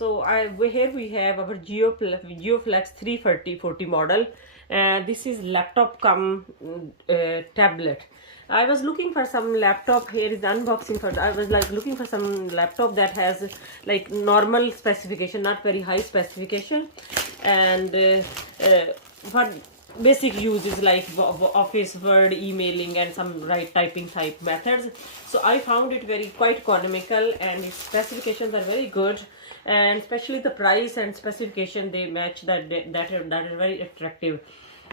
So here we have our Geoflex 340 model. This is laptop come tablet. I was looking for some laptop. Here is the unboxing for. I was like looking for some laptop that has like normal specification, not very high specification, and for basic uses like office, word, emailing, and some typing type methods. So I found it quite economical, and its specifications are very good, and especially the price and specification, they match that is very attractive.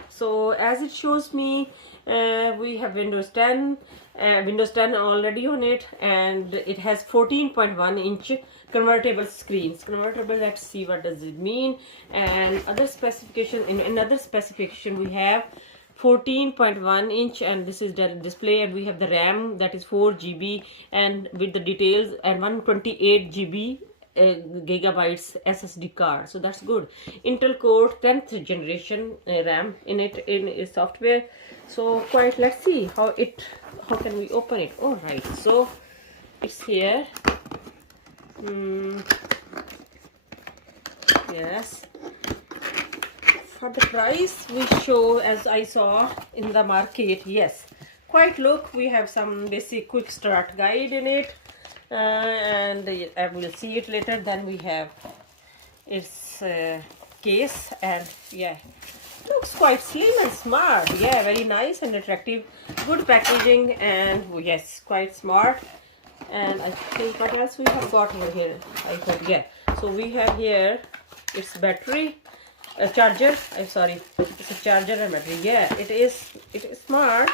So as it shows me, we have Windows 10 already on it, and it has 14.1 inch convertible screens. Convertible, let's see what does it mean. And other specification, in another specification we have 14.1 inch, and this is the display, and we have the RAM that is 4 GB and with the details, and 128 GB gigabytes SSD card. So that's good. Intel Core 10th generation RAM in its software. So let's see how can we open it. All right, so it's here. Yes, for the price we show, as I saw in the market, yes, quite look, we have some basic quick start guide in it, and I will see it later. Then we have its case, and yeah, looks quite slim and smart. Yeah, very nice and attractive, good packaging, and yes, quite smart. And I think what else we have got over here, I thought, yeah, so we have here its battery, a charger. I'm sorry, it's a charger and battery. Yeah, it is smart,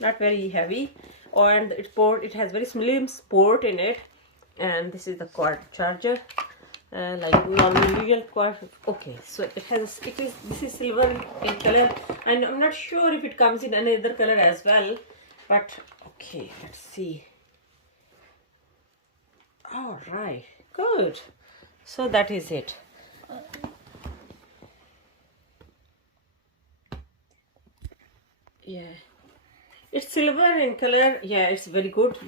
not very heavy, and it has very slim port in it, and this is the cord charger, like normal usual cord. Okay, so this is silver in color, and I'm not sure if it comes in any other color as well, but okay, let's see. All right, good. So that is it. Yeah, it's silver in color. Yeah, it's very good.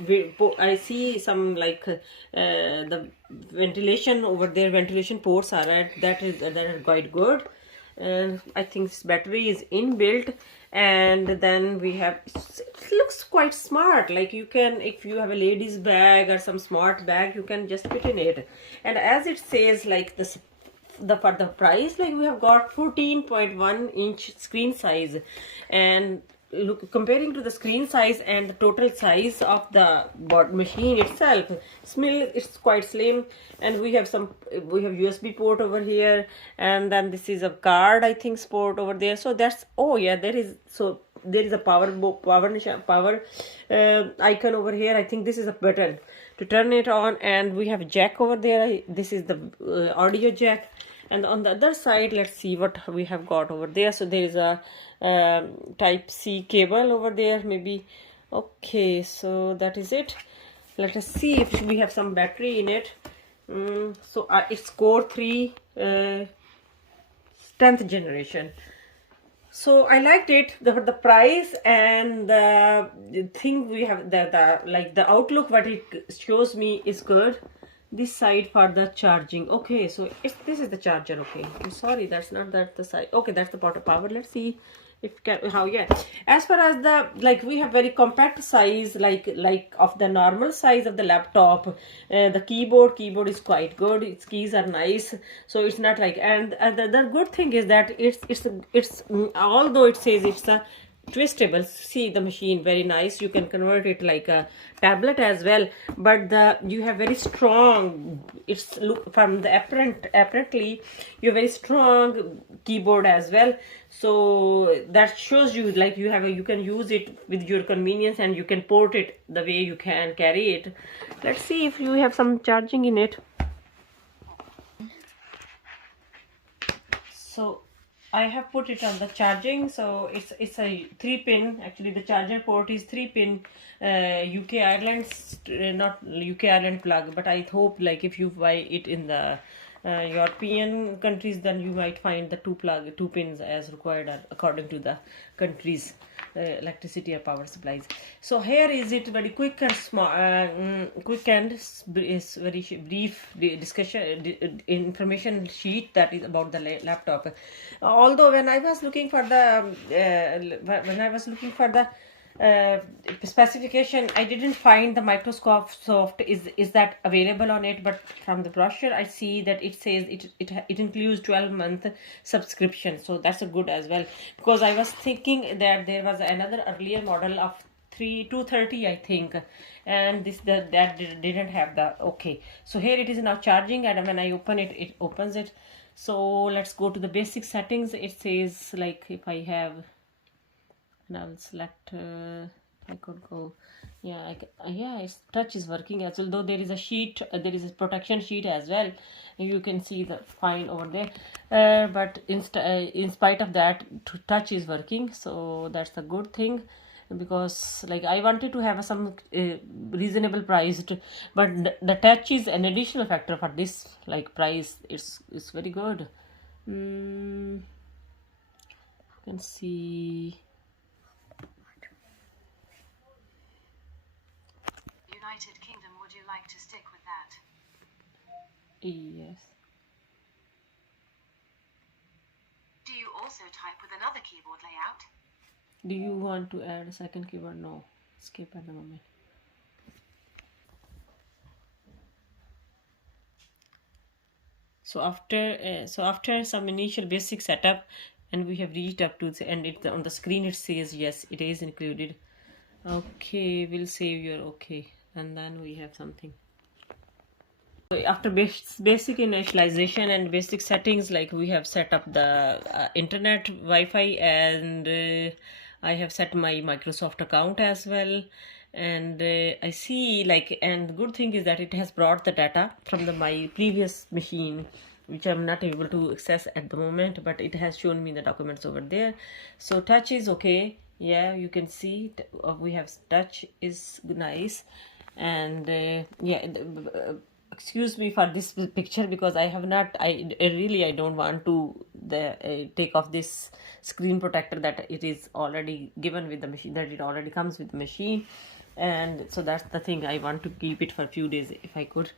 I see some like the ventilation over there. Ventilation ports are that are quite good. And I think this battery is inbuilt. And then we have, it looks quite smart, like you can, if you have a lady's bag or some smart bag, you can just fit in it. And as it says, like this, for the price, like we have got 14.1 inch screen size, and look, comparing to the screen size and the total size of the machine itself, it's quite slim. And we have USB port over here, and then this is a card, I think, port over there. So that's, oh yeah, there is a power icon over here. I think this is a button to turn it on, and we have a jack over there. This is the audio jack. And on the other side, let's see what we have got over there. So there is a type C cable over there, maybe. Okay, so that is it. Let us see if we have some battery in it. So it's Core 3 10th generation. So I liked it, the price, and the thing we have, the outlook what it shows me is good. This side for the charging. Okay, so this is the charger. Okay, I'm sorry, that's not the side. Okay, that's the power. Let's see if yeah. As far as the, like, we have very compact size, like of the normal size of the laptop. The keyboard is quite good. Its keys are nice, so it's not like, and the good thing is that it's although it says it's a twistable, see the machine, very nice, you can convert it like a tablet as well, but you have very strong, it's look from the apparently you have very strong keyboard as well. So that shows you, like, you can use it with your convenience, and you can port it the way you can carry it. Let's see if you have some charging in it. So I have put it on the charging. So it's a 3-pin. Actually, the charger port is 3-pin UK Ireland, not UK Ireland plug. But I hope, like, if you buy it in the European countries, then you might find the two pins as required according to the countries electricity or power supplies. So here is it very quick and small, quick and is very brief discussion information sheet that is about the laptop. Although when I was looking for the specification, I didn't find the Microsoft is that available on it, but from the brochure I see that it says it includes 12-month subscription, so that's a good as well, because I was thinking that there was another earlier model of 230 I think, and that didn't have the okay. So here it is now charging, and when I open it, it opens it. So let's go to the basic settings. It says, like, if I have, and I will select I could go, yeah, its touch is working as well, though there is a sheet, there is a protection sheet as well, you can see the fine over there, but in spite of that, touch is working, so that's a good thing, because like I wanted to have some reasonable priced, but the touch is an additional factor for this like price. It's very good. You can see United Kingdom. Would you like to stick with that? yes. Do you also type with another keyboard layout? Do you want to add a second keyboard? No, skip at the moment. So after some initial basic setup, and we have reached up to the, and it on the screen it says yes, it is included. Okay, we'll save your okay, and then we have something. So after basic initialization and basic settings, like we have set up the internet Wi-Fi, and I have set my Microsoft account as well, and I see, like, and the good thing is that it has brought the data from my previous machine, which I'm not able to access at the moment, but it has shown me the documents over there. So touch is okay, yeah, you can see we have touch is nice, and yeah, excuse me for this picture, because I have not, I really, I don't want to take off this screen protector that it is already given with the machine, that it already comes with the machine, and so that's the thing, I want to keep it for a few days if I could.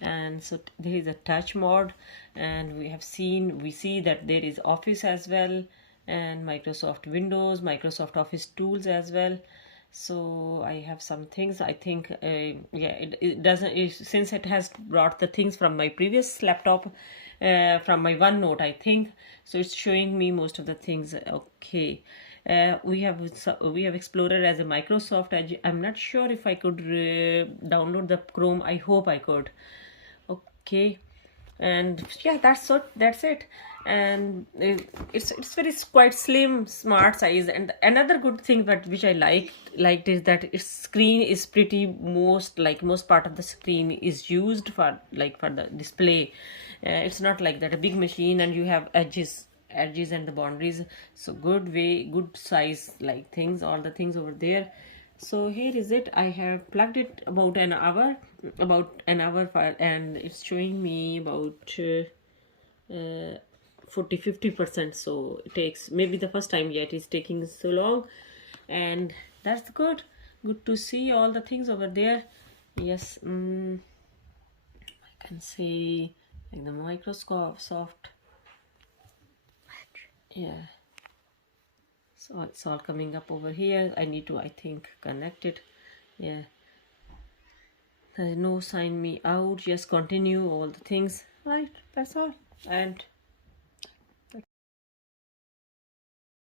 And so there is a touch mode, and we see that there is Office as well, and Microsoft Windows, Microsoft Office tools as well. So I have some things, I think, yeah, it doesn't, since it has brought the things from my previous laptop, from my OneNote, I think, so it's showing me most of the things. Okay, we have Explorer as a Microsoft Edge. I'm not sure if I could download the Chrome. I hope I could. Okay, and yeah, that's it. And it's very quite slim, smart size. And another good thing which I liked is that its screen is pretty, most part of the screen is used for the display. It's not like that a big machine and you have edges and the boundaries. So good size, like things, all the things over there. So here is it. I have plugged it about an hour for, and it's showing me about 40-50%. So it takes, maybe the first time yet is taking so long, and that's good to see all the things over there. Yes, I can see like the Microsoft, yeah. So it's all coming up over here. I need to, I think, connect it. Yeah, there's no sign me out, just continue all the things, right? That's all. And